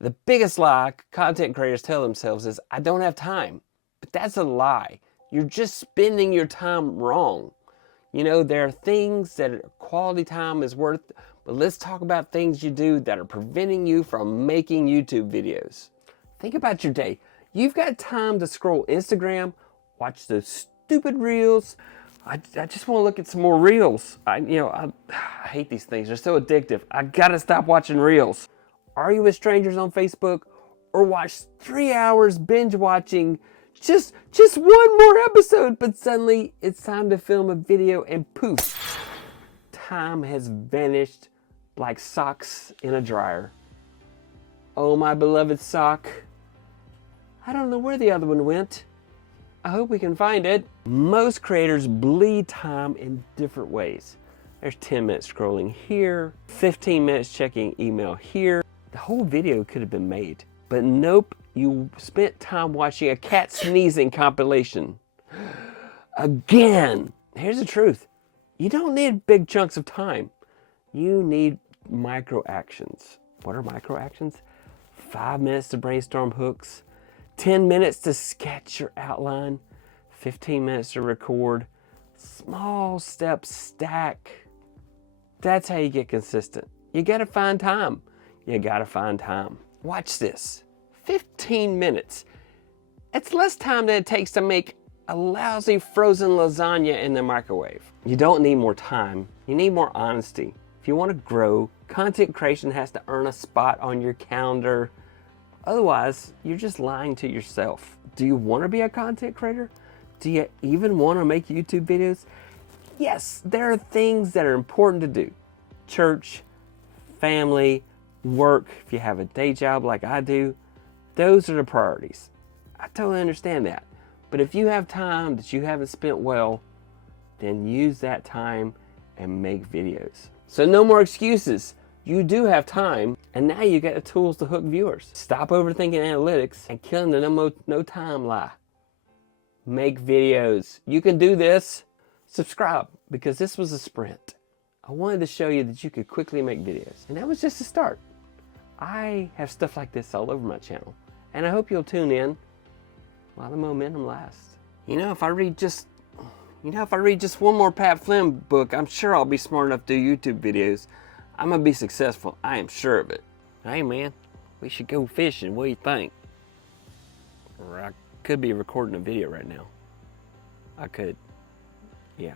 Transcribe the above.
The biggest lie content creators tell themselves is, I don't have time. But that's a lie. You're just spending your time wrong. You know, there are things that quality time is worth, but let's talk about things you do that are preventing you from making YouTube videos. Think about your day. You've got time to scroll Instagram, watch those stupid reels. I just want to look at some more reels. I hate these things. They're so addictive. I gotta stop watching reels. Argue with strangers on Facebook, or watch 3 hours binge watching just one more episode, but suddenly it's time to film a video and poof, time has vanished like socks in a dryer. Oh, my beloved sock. I don't know where the other one went. I hope we can find it. Most creators bleed time in different ways. There's 10 minutes scrolling here, 15 minutes checking email here. The whole video could have been made, but nope, you spent time watching a cat sneezing compilation. Again, here's the truth. You don't need big chunks of time. You need micro actions. What are micro actions? 5 minutes to brainstorm hooks, 10 minutes to sketch your outline, 15 minutes to record. Small steps stack. That's how you get consistent. You gotta find time. You gotta find time. Watch this. 15 minutes. It's less time than it takes to make a lousy frozen lasagna in the microwave. You don't need more time. You need more honesty. If you want to grow, content creation has to earn a spot on your calendar. Otherwise, you're just lying to yourself. Do you want to be a content creator? Do you even want to make YouTube videos? Yes, there are things that are important to do. Church, family, work, if you have a day job like I do, those are the priorities. I totally understand that. But if you have time that you haven't spent well, then use that time and make videos. So no more excuses. You do have time, and now you got the tools to hook viewers. Stop overthinking analytics and killing the no time lie. Make videos. You can do this. Subscribe, because this was a sprint. I wanted to show you that you could quickly make videos, and that was just a start. I have stuff like this all over my channel, and I hope you'll tune in while the momentum lasts. If I read just one more Pat Flynn book, I'm sure I'll be smart enough to do YouTube videos. I'm gonna be successful. I am sure of it. Hey man, we should go fishing. What do you think? Or I could be recording a video right now. I could. Yeah.